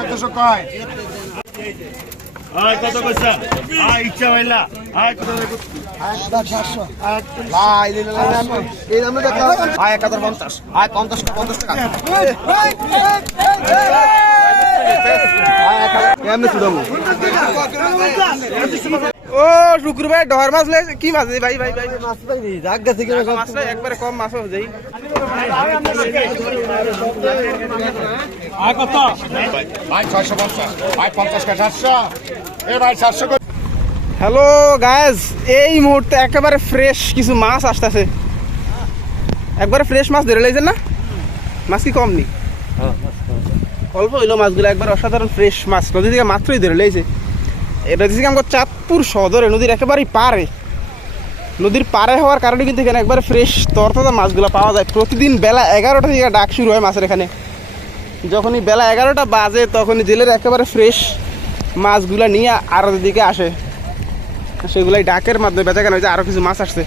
চোদ্দশো কয় কত কেমনে শুধাবো ও শুক্রবার ডহর মাছ লে কি মাছ ভাই ভাই ভাই? মাছ পাইনি জাগ গেছে কি মাছ একবারে কম মাছ হয়ে যাই ভাই ছয়শো পঞ্চাশ ভাই পঞ্চাশ কা সাতশো এ ভাই সাতশো হ্যালো গায়েস এই মুহূর্তে একেবারে ফ্রেশ কিছু মাছ আসতেছে। একবারে ফ্রেশ মাছ ধরে লাইছেন না? মাছ কি কম নি? অল্প হইল মাছগুলো একবার অসাধারণ ফ্রেশ মাছ। নদী থেকে মাত্রই ধরে লাইছে। এটা দিচ্ছে আমার চাঁদপুর সদরে নদীর একেবারেই পারে নদীর পারে হওয়ার কারণে কিন্তু এখানে একবারে ফ্রেশ তরতাজা মাছগুলো পাওয়া যায় প্রতিদিন বেলা এগারোটা থেকে ডাক শুরু হয় মাছের এখানে যখনই বেলা এগারোটা বাজে তখনই জেলের একেবারে ফ্রেশ মাছগুলো নিয়ে আরও দিকে আসে সেগুলাই ডাকের মাধ্যমে বেচা কেনা হয়েছে আরও কিছু মাছ আসছে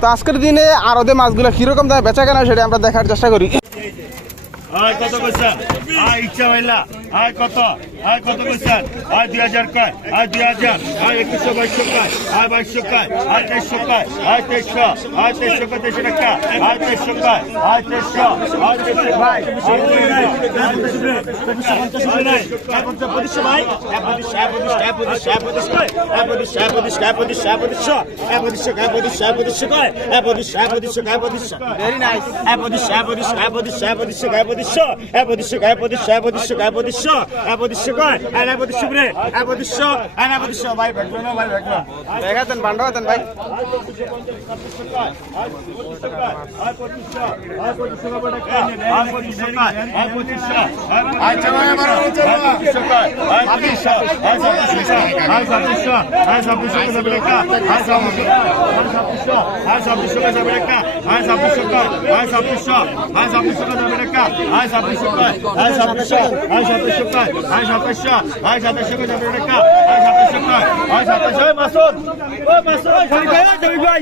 তো আজকের দিনে আরদে মাছগুলো কীরকম দামে বেচা কেনা হয় সেটা আমরা দেখার চেষ্টা করি আয় কত আয় কত কইছা আয় দুই হাজার কয় আয় দুই হাজার আয় একুশশো বাইশশো কয় আয় বাইশশো কয় আয় তেইশশো কয় আয় তেইশশো আয় তেইশশো কয় তেইশশো টাকা আয় তেইশশো কয় আয় তেইশশো আয় তেইশশো ভাই আপদৃশ্য আপদৃশ্য কয় আর আপদৃশ্য রে আপদৃশ্য আর আপদৃশ্য ভাই ভেটলো না ভাই ভেটলো দেখাতেন বান্ডা হতেন ভাই আয় সাপ আয় সাপ and Abodisha, Bre, Abodisha, and Abodisha, by Background, by Background. দেখাতেন বান্ডা হতেন ভাই মাসুদ ও মাসুদ জমি ভাই জমি ভাই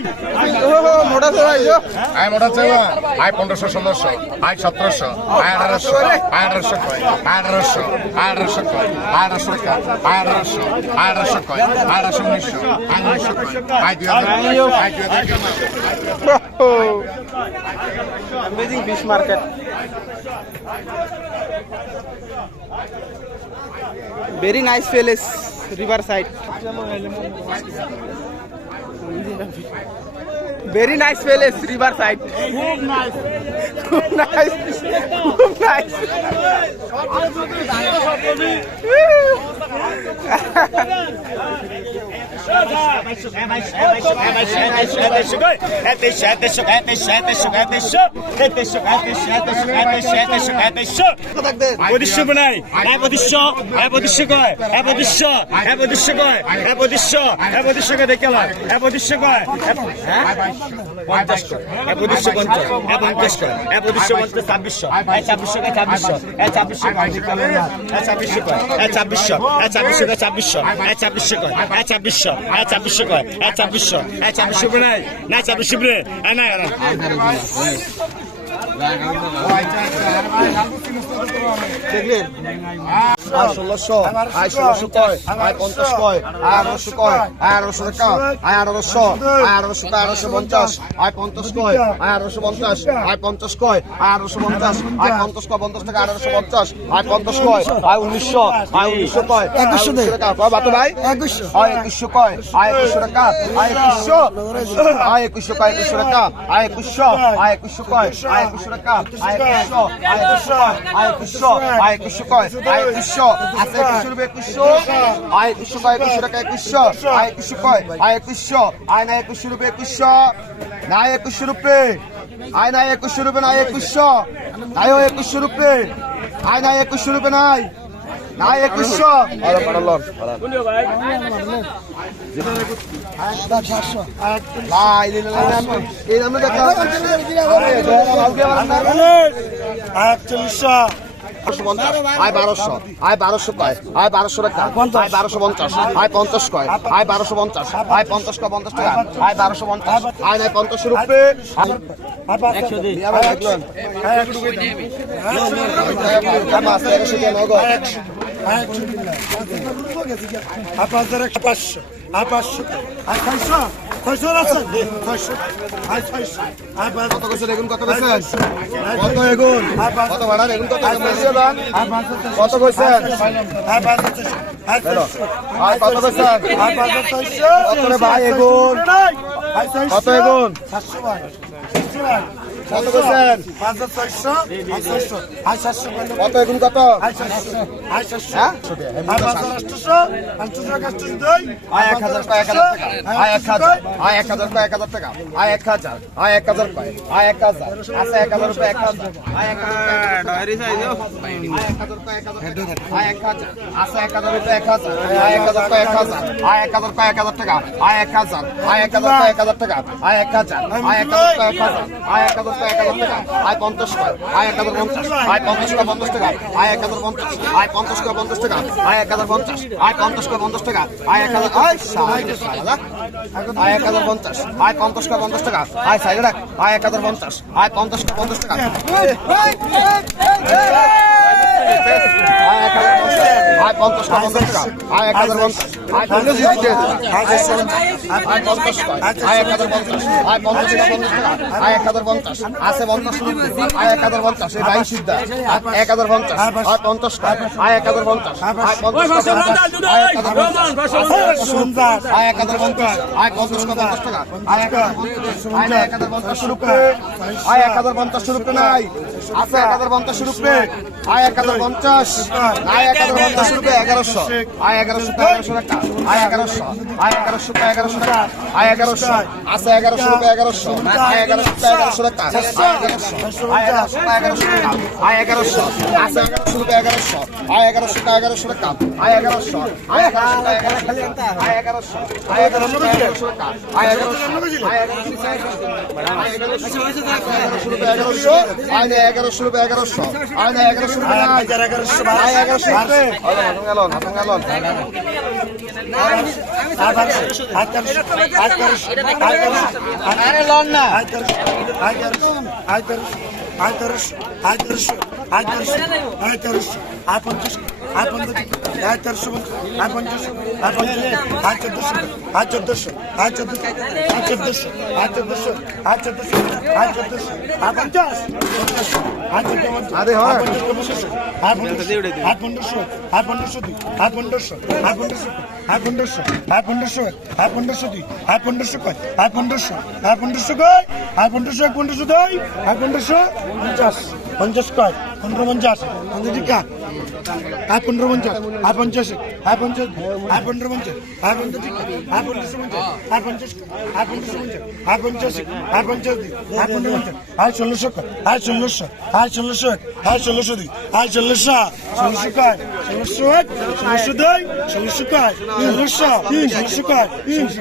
মোটা যো। আয় মোটা চাইবা আয় পনেরোশো ষোলোশো আয় সতেরোশো আয় আঠারোশো আয় আঠারোশো কয় আয় আঠারোশো আয় আঠারোশো কয় আয় আঠারোশো টাকা আয় আঠারোশো আয় আঠারোশো কয় আয় আঠারোশো উনিশশো আয় উনিশশো কয় আয় দুই হাজার আয় দুই হাজার fish market very nice palace riverside very nice place riverside খুব নাইস খুব নাইস খুব নাইস অদৃশ্য দেখে অদৃশ্য কয় পঞ্চাশ। অদৃশ্য পঞ্চাশ পঞ্চাশ কয় অদৃশ্য পঞ্চাশ ছাব্বিশশো। ছাব্বিশশো কয় ছাব্বিশশো। ছাব্বিশশো কয় ছাব্বিশশো কয় ছাব্বিশশো। ছাব্বিশশো কয় ছাব্বিশশো। ছাব্বিশশো কয় ছাব্বিশশো। ছাব্বিশশো কয় ছাব্বিশশো। ছাব্বিশশো বানাই না ছাব্বিশশো না দেখলেন? আয় ষোলোশো আয় ষোলোশো কয় আয় পঞ্চাশ কয় আয় আঠারোশো কয় আয় আঠারোশো টাকা আয় আঠারোশো আয় আঠারোশো কয় আঠারোশো পঞ্চাশ আয় পঞ্চাশ কয় আয় আঠারোশো পঞ্চাশ আয় পঞ্চাশ কয় আয় আঠারোশো পঞ্চাশ আয় পঞ্চাশ কয় পঞ্চাশ টাকা আঠারোশো পঞ্চাশ আয় পঞ্চাশ কয় আয় উনিশশো আয় উনিশশো কয় একুশশো টাকা কয় বাতো ভাই একুশশো আয় একুশশো কয় আয় একুশশো টাকা আয় একুশশো আয় একুশশো কয় একুশশো টাকা আয় একুশশো আয় একুশশো কয় আয় একুশশো টাকা আয় একুশশো আয় একুশশো আয় একুশশো আয় একুশশো কয় আয় একুশশো আছে একুশশো রুপে একুশশো আয় একুশশো কয় একুশশো টাকা একুশশো আয় একুশশো কয় আয় একুশশো আয় না একুশশো রুপে একুশশো না একুশশো রুপে আয় না একুশশো রুপে না একুশশো নাই একুশশো রুপে আয় না একুশশো রুপে নাই নাই একুশশো লাই বারোশো পঞ্চাশ, আয় বারোশো আয় বারোশো কয়, আয় বারোশো টাকা আয় বারোশো পঞ্চাশ, আয় পঞ্চাশ কয়, আয় বারোশো পঞ্চাশ, আয় পঞ্চাশ কয়, পঞ্চাশ টাকা, আয় বারোশো পঞ্চাশ, আয় নাই পঞ্চাশ রুপে। পাঁচশো আর পাঁচশো আর ছয়শো ছয়শো আছে ছয়শো আর ছয়শো আর কত কইছে এগুন কত কইছেন কত এগুন কত ভাড়া এগুন কত কত কইছেন কত কইছেন কত এগুন কত এগুন সাতশো ভাই সাতশো ভাই কত কইছেন ছয়শো ছয়শো আর সাতশো কত এগুন কত আর সাতশো আর সাতশো হ্যাঁ আর পাঁচশো আটশো আটশো আটশো দুই আয় এক হাজার কয় এক হাজার টাকা আয় এক হাজার আয় এক হাজার কয় এক হাজার টাকা আয় এক হাজার আয় এক হাজার কয় আয় এক হাজার আছে এক হাজার রুপে এক হাজার আয় এক হাজার আয় এক হাজার কয় এক হাজার টাকা। এক হাজার আয় এক হাজার কয় এক হাজার আয় এক হাজার কয় এক হাজার টাকা আয় এক হাজার আয় এক হাজার কয় এক হাজার টাকা আয় এক হাজার আয় এক হাজার এক হাজার আয় এক হাজার হাজার টাকা আয় পঞ্চাশ টাকা আয় এক হাজার পঞ্চাশ আয় পঞ্চাশ কয় পঞ্চাশ টাকা আয় এক হাজার পঞ্চাশ আয় পঞ্চাশ পঞ্চাশ টাকা আয় এক হাজার পঞ্চাশ আয় পঞ্চাশ পঞ্চাশ টাকা আয় এক হাজার আয় এক হাজার পঞ্চাশ আয় পঞ্চাশ পঞ্চাশ টাকা আয় সাইডে আয় এক হাজার পঞ্চাশ আয় পঞ্চাশ টাকা পঞ্চাশ টাকা আছে পঞ্চাশ আয় এক হাজার পঞ্চাশ এই সিদ্ধা এক হাজার পঞ্চাশ আয় পঞ্চাশ আয় এক হাজার পঞ্চাশ আয় পঞ্চাশ আয় এক হাজার পঞ্চাশ আয় পঞ্চাশ পঞ্চাশ টাকা আয় এক হাজার পঞ্চাশ রুপে আয় এক হাজার পঞ্চাশ রুপে নাই আছে এক হাজার পঞ্চাশ রুপে আয় এক পঞ্চাশ আয় এক হাজার পঞ্চাশ এগারোশো আয় এগারোশো এগারোশো টাকা আয় এগারোশো আয় এগারোশো এগারোশো টাকা আয় এগারোশো আছে এগারোশো রুপে এগারোশো আয় এগারোশো এগারোশো টাকা আয় এগারোশো আয় এগারোশো এগারোশো এগারোশো আছে এগারোশো রুপে এগারোশো আয় এগারোশো এগারোশো টাকা আয় এগারোশো আয় এগারোশো এগারোশো আয় এগারোশো আয় এগারোশো এগারোশো আয় এগারোশো আয় এগারোশো এগারোশো এগারোশো এগারোশো আয় এগারোশো রুপে এগারোশো। আয় এগারোশো রুপে হাতন গেল হাতন গেল আর বারোশো আর তেরোশো আর লন না। আর তেরোশো। আর তেরোশো। আর তেরোশো। আর তেরোশো। আর তেরোশো। আর পঞ্চাশ। আর পঞ্চাশ আর তেরোশো আর পঞ্চাশ আর পঞ্চাশ আর চোদ্দশো আর চোদ্দশো আর চোদ্দশো আর চোদ্দশো আর চোদ্দশো আর চোদ্দশো আর চোদ্দশো আর পঞ্চাশ চোদ্দশো আর চোদ্দ আরে হয়। পঞ্চাশ পঞ্চাশ আর পঞ্চাশ আর পনেরোশো আর পনেরোশো দুই আর পনেরোশো আর পনেরোশো কয় আর পঞ্চাশ পঞ্চাশ কয় আর পনেরো পঞ্চাশ আর পঞ্চাশ আর পঞ্চাশ আর পনেরো পঞ্চাশ আর পঞ্চাশ টিকা আর পঞ্চাশ আর পঞ্চাশ আর পনেরোশো পঞ্চাশ আর পঞ্চাশ আর পঞ্চাশ দুই পনেরো পঞ্চাশ আর ষোলোশো কয় ষোলোশো আর ষোলোশো এক আর ষোলোশো দুই আর ষোলোশো ষোলোশো কয় ষোলোশো এক ষোলোশো দুই ষোলোশো কয় ষোলোশো ষোলোশো কয় ষোলোশো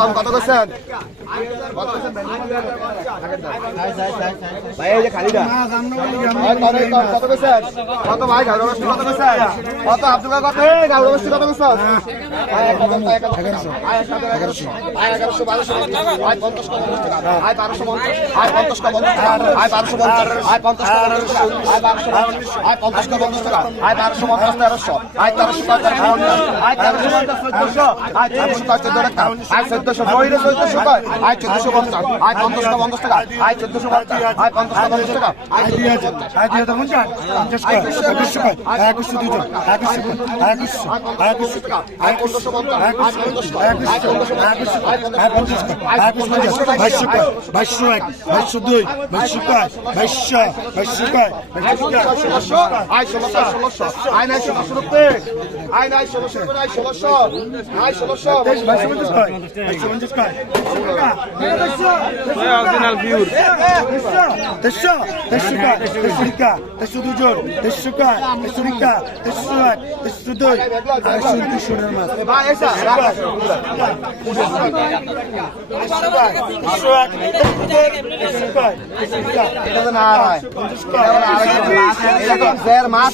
কম কত করছেন ভাই এই যে খালিদা কত কত- কত ভাই গাউরা বস্তি কত করছেন কত আব্দুল কত এই বস্তি কত পঞ্চাশ চোদ্দশো, আয় চোদ্দশো টাকা, আয় আয় পঞ্চাশ আয় পঞ্চাশ টাকা পঞ্চাশ টাকা আয় চোদ্দশো পঞ্চাশ আয় পঞ্চাশ টাকা পঞ্চাশ টাকা আয় দুই হাজার আয় দুই হাজার পঞ্চাশ পঞ্চাশ কয় একুশশো আয় একুশশো একুশশো আয় একুশশো আয় একুশশো আয় পনেরোশো পঞ্চাশ আয় আয় একুশশো আয় একুশশো আয় পঞ্চাশ কয় আয় পঞ্চাশ বাইশশো কয় বাইশশো এক বাইশশো দুই বাইশশো কয় বাইশশো বাইশশো কয় বাইশশো কয় ষোলোশো আয় ষোলোশো ষোলোশো আয় নাই ষোলোশো রুপে আয় নাই ষোলোশো আয় ষোলোশো আয় ষোলোশো বাইশশো পঞ্চাশ কয় বাইশশো পঞ্চাশ কয় অরিজিনাল পিওর তেইশশো তেইশশো কয় তেইশশো রিকা তেইশশো দুজন তেইশশো কয় তেইশশো রিকা তেইশশো এক তেইশশো দুই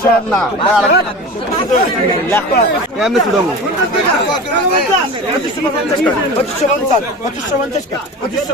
আর না এমনি ছুটাবো পঁচিশশো পঞ্চাশ পঁচিশশো পঞ্চাশ পঁচিশশো পঞ্চাশ পঁচিশশো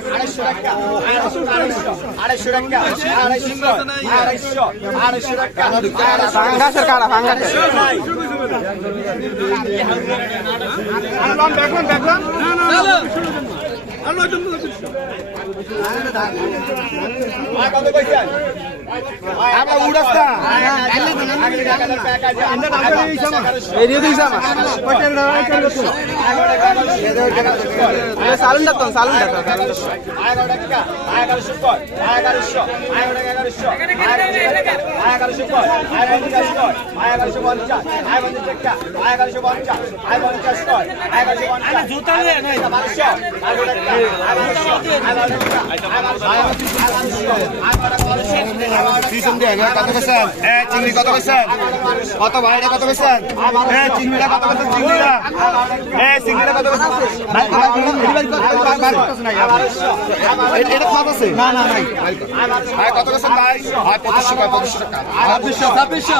আড়াইশো টাকা। আড়াইশো আড়াইশো আড়াইশো টাকা। ফাঙ্গাসের কাড়া আমরা উড়াস্তা এরিয়ে দিস আমার সালুন ডাক্তার সালুন ডাক্তার এ চিংড়ি কত পেছেন কত ভাইটা কত পেছেন চিংড়িটা কত পেছেন চিংড়িটা চিংড়িটা কত এটা খাওয়া আছে না না নাই ভাই কত পেছেন ভাই ভাই পঁচিশশো কয় পঁচিশশো টাকা ছাব্বিশশো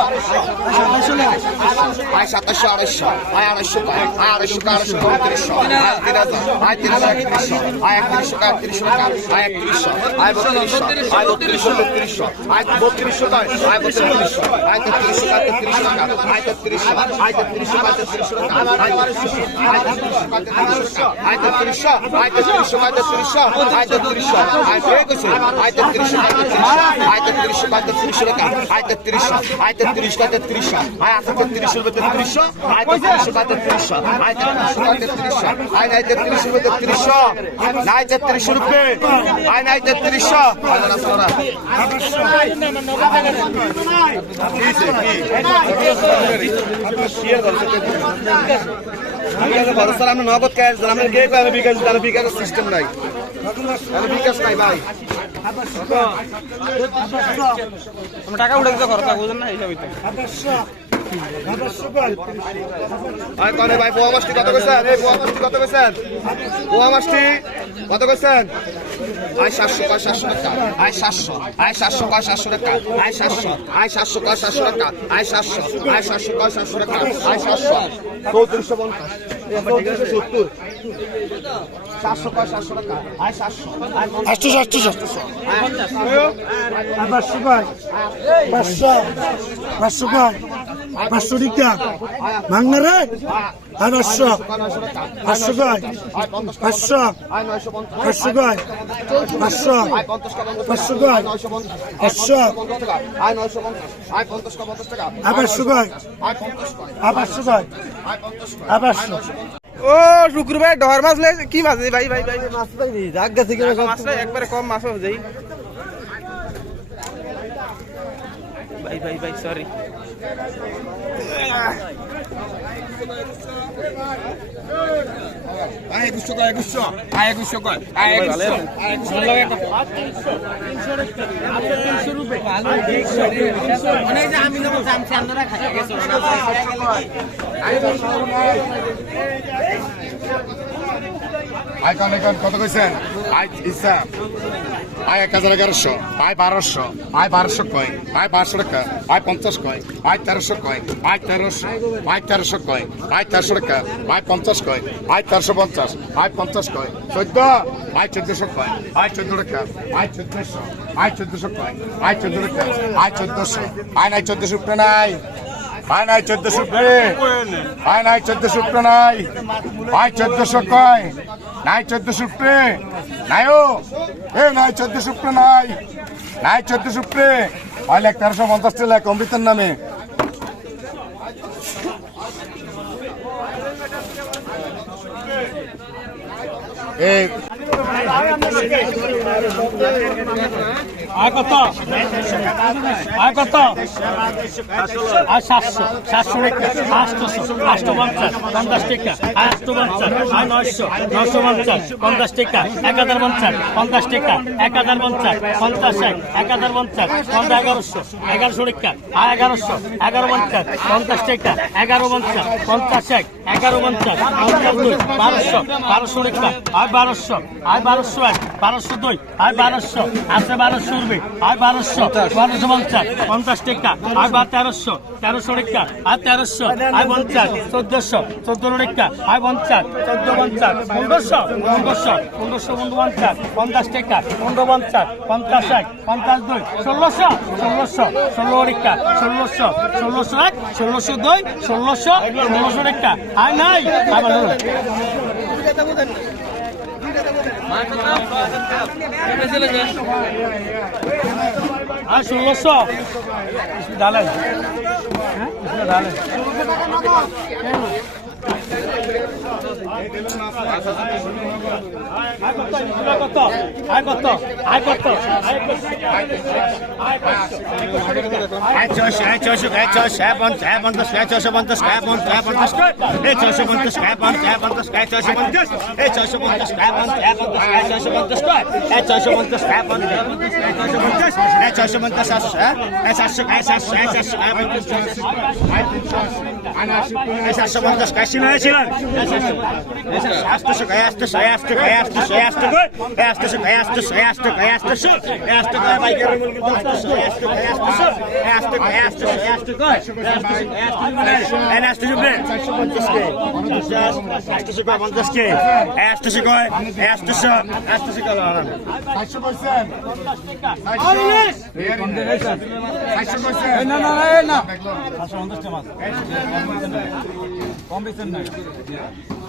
আয় সাতাশশো আড়াইশো আয় আড়াইশো আয় আড়াইশো আড়াইশো উনত্রিশশো আয় তিন হাজার আয় তিন হাজার একত্রিশশো আয় একত্রিশশো কয় একত্রিশশো টাকা আয় একত্রিশশো আয় বত্রিশশো আয় বত্রিশশো তেত্রিশশো আয় বত্রিশশো কয় আয় বত্রিশশো আয় তেত্রিশশো কয় তেত্রিশশো টাকা আয় তেত্রিশশো আয় তেত্রিশশো কয় তেত্রিশশো টাকা আয় তেত্রিশশো আয় তেত্রিশশো কয় তেত্রিশশো আয় তেত্রিশশো আয় তেত্রিশশো আয় তেত্রিশশো আয় তেত্রিশশো আয় তেত্রিশশো তেত্রিশশো আয় তেত্রিশশো তেত্রিশশো টাকা আয় তেত্রিশশো আয় তেত্রিশ কয় তেত্রিশশো আয় আছে তেত্রিশশো তেত্রিশশো আয় তেত্রিশশো কয় তেত্রিশশো আয় তেত্রিশশো কয় তেত্রিশশো আয় নাই তেত্রিশশো তেত্রিশশো নাই তেত্রিশশো রুপে আয় নাই তেত্রিশশো ভরসা আমরা নগদ ক্যাশ আমরা কে কয় বিকাশ দিতে বিকাশ সিস্টেম নাই আমি বিকাশ নাই ভাই টাকা উঠে দিতে খরচা বুঝেন না হিসাবে তো আয় কনে ভাই, পোয়া মাছটি কত কইছেন? এই পোয়া মাছটি কত কইছেন? পোয়া মাছটি কত কইছেন? আয় সাতশো কয়, সাতশো টাকা। আয় সাতশো আয় সাতশো কয়, সাতশো টাকা। আয় সাতশো আয় সাতশো কয়, সাতশো টাকা। আয় সাতশো আয় সাতশো কয়, সাতশো টাকা। আয় সাতশো। সাতশো কয় সাতশো টাকা। আয় সাতশো আয় আটশো আটশো পাঁচশো কয় পাঁচশো পাঁচশো কয় পাঁচশো টিকা ভাঙনা রে। আর পাঁচশো। পাঁচশো কয় পাঁচশো। আয় নয়শো পঞ্চাশ পাঁচশো কয় পাঁচশো। আয় পঞ্চাশ টাকা পাঁচশো কয় নয়শো পঞ্চাশ পাঁচশো। পঞ্চাশ টাকা আয় নয়শো পঞ্চাশ আয় পঞ্চাশ টাকা পঞ্চাশ টাকা আর পাঁচশো কয় আয় পঞ্চাশ কয় আর পাঁচশো কয় আয় পঞ্চাশ কয় আর পাঁচশো ও শুক্রবার ডহর মাছ লাগে কি মাছ ভাই ভাই ভাই। মাছ পাইনি গেছে কি মাছ একবারে কম মাছ হবে যাই। ভাই ভাই ভাই সরি আয় একুশশো কয় একুশশো? আয় একুশশো কয় আয় একুশশো। আমি কান কান কত কইছেন? আয় ইসা আয় এক হাজার এগারোশো। আয় বারোশো। আয় বারোশো কয়? আয় বারোশো টাকা। আয় পঞ্চাশ কয়? আয় তেরোশো কয়? আয় তেরোশো। আয় তেরোশো কয়? আয় তেরোশো টাকা। আয় পঞ্চাশ কয়? আয় তেরোশো পঞ্চাশ। আয় পঞ্চাশ কয়? চোদ্দ? আয় চোদ্দশো কয়? আয় চোদ্দ টাকা। আয় চোদ্দশো। আয় চোদ্দশো কয়? আয় চোদ্দ টাকা। আয় চোদ্দশো। আয় নাই, চোদ্দশো উপরে নাই। আয় নাই, চোদ্দশো আয় নাই, চোদ্দশো নাই। আয় চোদ্দশো কয়? নাই চোদ্দ সুপ্রে ও এ, নাই চোদ্দ সুপ্রে নাই। নাই চোদ্দ সুপ্রে। হয় লাখ তেরোশো পঞ্চাশ লাখ অমৃতের নামে। এই আয় কত আয় কত আয় সাতশো সাতশো আটশোশো আটশো পঞ্চাশ পঞ্চাশ টাকা আটশো পঞ্চাশ আয় নয়শো নয়শো পঞ্চাশ পঞ্চাশ টাকা এক হাজার পঞ্চাশ পঞ্চাশ টাকা এক হাজার পঞ্চাশ পঞ্চাশ এক এক হাজার পঞ্চাশ পঞ্চাশ এগারোশো এগারোশো টাকা আয় এগারোশো এগারো পঞ্চাশ পঞ্চাশ টাকা এগারো পঞ্চাশ পঞ্চাশ এক এগারো পঞ্চাশ পঞ্চাশ দুই বারোশো বারোশো টাকা আয় বারোশো আয় বারোশো এক বারোশো দুই, আয় বারোশো, আছে বারোশো উঠবে আয় বারোশো বারোশো পঞ্চাশ পঞ্চাশ টাকা আয় বা তেরোশো তেরোশো টাকা আয় তেরোশো, আয় পঞ্চাশ, চোদ্দশো চোদ্দ টাকা আয় পঞ্চাশ, চোদ্দ পঞ্চাশ, পনেরোশো পনেরোশো পনেরোশো পনেরো পঞ্চাশ পঞ্চাশ টাকা পনেরো পঞ্চাশ পঞ্চাশ এক, পঞ্চাশ দুই, ষোলোশো ষোলোশো, ষোলো টাকা ষোলোশো ষোলোশো এক, ষোলোশো দুই, ষোলোশো ষোলোশো টাকা আয় নাই, আয় ভালো আর ষোলোশো ডালেন ডালেন সাতশো পঞ্চাশ কাশি নয় ছিলেন না না না। না কম বেশি নাই 这个文件。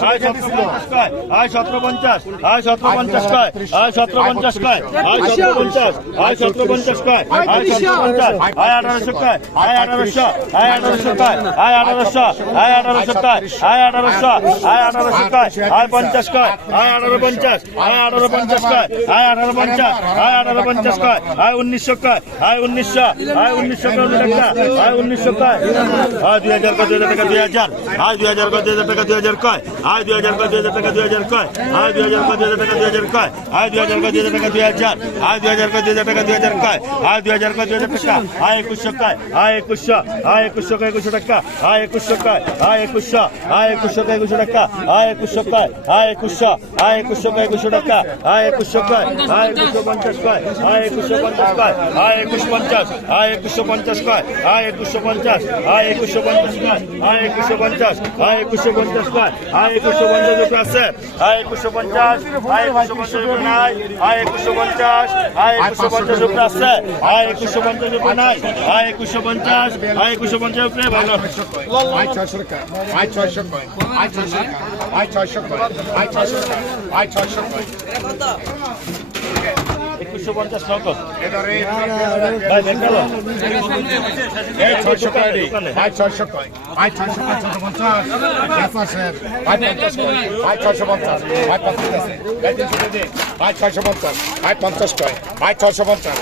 পঞ্চাশ কয় আয় সতেরো পঞ্চাশ আয় সতেরো পঞ্চাশ কয় আয় সতেরো পঞ্চাশ কয় আয় সতেরো পঞ্চাশ আয় সতেরো পঞ্চাশ কয় আয় সতেরো পঞ্চাশ আয় আঠারোশো কয় আয় আঠারোশো আয় আঠারোশো কয় আয় আঠারোশো আয় আঠারোশো কয় আয় আঠারোশো আয় আঠারোশো কয় আয় পঞ্চাশ কয় আয় আঠারো পঞ্চাশ আয় আঠারো পঞ্চাশ কয় আয় আঠারো আঠারো পঞ্চাশ আয় আঠারো পঞ্চাশ কয় আয় উনিশশো কয় আয় উনিশশো আয় উনিশশো কয় টাকা আয় উনিশশো কয় আয় দুই হাজার কয় দুই হাজার টাকা দুই হাজার আয় দুই হাজার কয় দুই হাজার টাকা দুই হাজার কয় আয় দুই হাজার কয় দুই হাজার টাকা দুই হাজার কয় আয় দুই হাজার কয় দুই হাজার টাকা দুই হাজার কয় আয় দুই হাজার দুই হাজার টাকা দুই হাজার আয় দুই হাজার দুই হাজার টাকা দুই হাজার কয় আয় দুই হাজার দুই হাজার টাকা আয় একুশশো কয় আয় একুশশো আয় একুশশো কয় একুশশো টাকা আয় একুশশো কয় আয় একুশশো আয় একুশশো কয় একুশশো টাকা আয় একুশশো কয় আয় একুশশো আয় একুশশো কয় একুশশো টাকা আয় একুশশো কয় আয় একুশশো পঞ্চাশ কয় আয় একুশশো পঞ্চাশ কয় আয় একুশ পঞ্চাশ আয় একুশশো পঞ্চাশ কয় আয় একুশশো পঞ্চাশ আয় একুশশো পঞ্চাশ কয় আয় একুশশো পঞ্চাশ আয় একুশশো পঞ্চাশ কয় আয় একুশশো পঞ্চাশ আছে আয় একুশশো পঞ্চাশ আয় একুশশো পঞ্চাশ নাই আয় একুশশো পঞ্চাশ। আয় একুশশো পঞ্চাশ উপরে আছে। আয় একুশশো পঞ্চাশ উপরে নাই। আয় একুশশো পঞ্চাশ। আয় একুশো পঞ্চাশ উপরে ভালো। আয় ছয়শো আয় ছয়শো আয় ছয়শো আয় ছয়শো আয় ছয়শো আয় ছয়শো একুশশো পঞ্চাশ নগদ। ছয়শো ছয়শো পঞ্চাশ। ছয়শো পঞ্চাশ।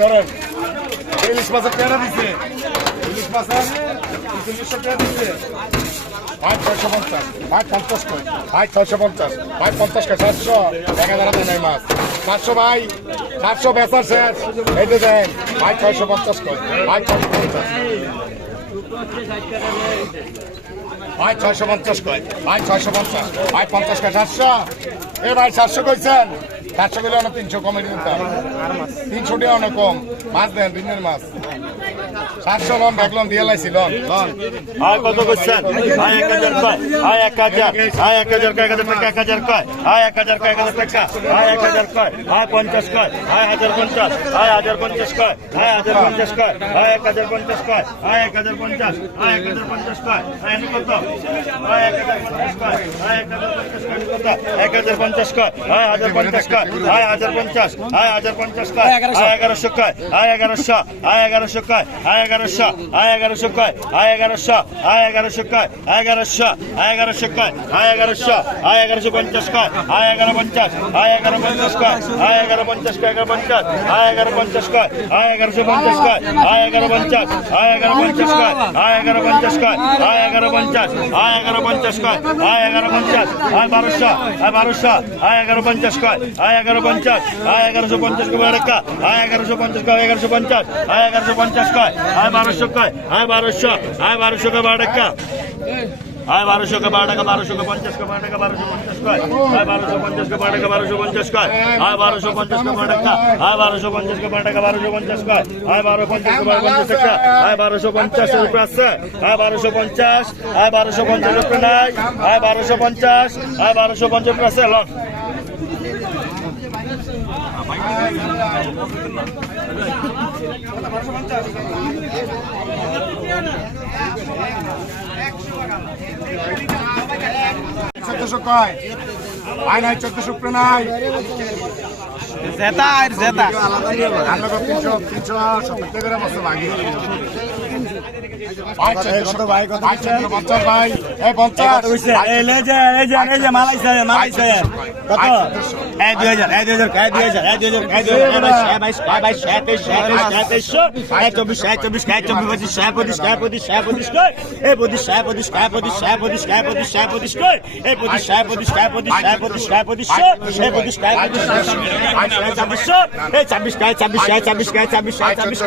ধরেন ইলিশ মাছের পেয়ারা দিচ্ছে ইলিশ মাছের ইলিশ টাকা দিচ্ছে ছয়শো পঞ্চাশ। পঞ্চাশ কয় পঞ্চাশ। পঞ্চাশ এক হাজার মাছ। ভাই দেন পঞ্চাশ পঞ্চাশ। পঞ্চাশ কয় পঞ্চাশ। পঞ্চাশ সাতশো। ভাই কইছেন? সাতশো কিলো অনেক তিনশো কমে দিতাম। তিনশো টাকা অনেক কম। মাছ দেন দিনের মাছ। সাতশো লন দেখলাম দিয়ে লাইছি লন আয় কত করছেন আয় এক হাজার কয় আয় এক হাজার আয় এক হাজার কয় এক হাজার টাকা এক হাজার কয় আয় এক হাজার কয় এক হাজার টাকা আয় এক হাজার কয় আয় পঞ্চাশ কয় আয় হাজার পঞ্চাশ আয় হাজার পঞ্চাশ কয় আয় হাজার পঞ্চাশ কয় আয় এক হাজার পঞ্চাশ কয় আয় এক হাজার পঞ্চাশ আয় এক হাজার পঞ্চাশ কয় আয় এনে কত আয় এক হাজার পঞ্চাশ কয় আয় এক হাজার পঞ্চাশ কয় কত এক হাজার পঞ্চাশ কয় আয় হাজার পঞ্চাশ কয় আয় হাজার পঞ্চাশ আয় কয় আয় এগারোশো কয় আয় এগারোশো আয় এগারোশো কয় আয় এগারোশো আয় এগারোশো কয় আয় এগারোশো আয় এগারোশো কয় আয় এগারোশো আয় এগারোশো কয় আয় এগারোশো আয় এগারোশো পঞ্চাশ কয় আয় এগারো পঞ্চাশ আয় এগারো পঞ্চাশ কয় আয় এগারো পঞ্চাশ কয় এগারো পঞ্চাশ আয় এগারো পঞ্চাশ কয় আয় এগারোশো পঞ্চাশ কয় আয় এগারো পঞ্চাশ আয় এগারো পঞ্চাশ কয় আয় এগারো পঞ্চাশ কয় আয় এগারো পঞ্চাশ আয় এগারো পঞ্চাশ কয় আয় এগারো পঞ্চাশ আয় বারোশো আয় বারোশো আয় এগারো পঞ্চাশ কয় আয় এগারো পঞ্চাশ আয় এগারোশো পঞ্চাশ কয় আয় এগারোশো পঞ্চাশ কয় এগারোশো পঞ্চাশ আয় এগারোশো পঞ্চাশ কয় আয় বারোশো কয় আয় বারোশো আয় বারোশো কয় বারো টাকা আয় বারোশো কে বারো টাকা বারোশো কে পঞ্চাশ কে বারো টাকা বারোশো পঞ্চাশ কয় আয় বারোশো পঞ্চাশ কে বারো টাকা বারোশো পঞ্চাশ কয় আয় বারোশো পঞ্চাশ কে বারো টাকা আয় বারোশো পঞ্চাশ কে বারো টাকা বারোশো পঞ্চাশ কয় আয় বারো পঞ্চাশ বারো পঞ্চাশ টাকা আয় বারোশো পঞ্চাশ উপরে আছে আয় বারোশো পঞ্চাশ আয় বারোশো পঞ্চাশ উপরে নাই আয় বারোশো পঞ্চাশ আয় বারোশো পঞ্চাশ উপরে আছে লন চোদ্দশো কয়? আয় নাই চোদ্দশো উপরে নাই। জেতা আর জেতা। আমরা তিনশো তিনশো সত্তর করে বছর লাগে পঁচিশ ছাব্বিশশো এই ছাব্বিশ ছাব্বিশ ছাব্বিশ ছাব্বিশ ছাব্বিশ ছাব্বিশ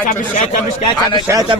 ছাব্বিশ ছাব্বিশ ছাব্বিশ ছাব্বিশ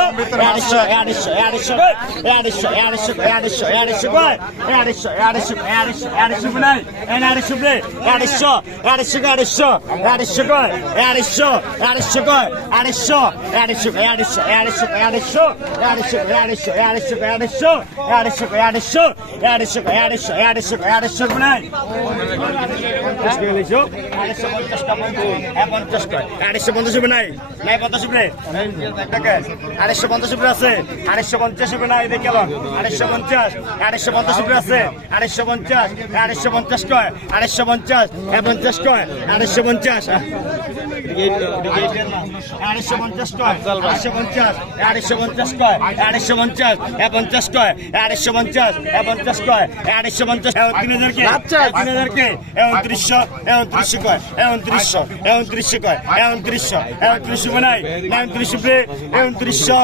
পঞ্চাশ পঞ্চাশ পঞ্চাশ নাই নাই পঞ্চাশ আড়াইশো পঞ্চাশ রুপি আছে। আড়াইশো পঞ্চাশ রুপি না এদিকে আড়াইশো পঞ্চাশ আড়াইশো পঞ্চাশ রুপি আছে। আড়াইশো পঞ্চাশ আড়াইশো পঞ্চাশ কয়? আড়াইশো পঞ্চাশ পঞ্চাশ কয়? আড়াইশো পঞ্চাশ। আড়াইশো পঞ্চাশ কয় আড়াইশো পঞ্চাশ আড়াইশো পঞ্চাশ কয় আড়াইশো পঞ্চাশ এ পঞ্চাশ কয় আড়াইশো পঞ্চাশ এ পঞ্চাশ কয় আড়াইশো পঞ্চাশ এমন তিন হাজার কে তিন হাজার কে এমন তিরিশশো এমন তিরিশশো কয় এমন তিরিশশো এমন তিরিশশো কয় এমন তিরিশশো এমন তিরিশশো বানাই এমন তিরিশশো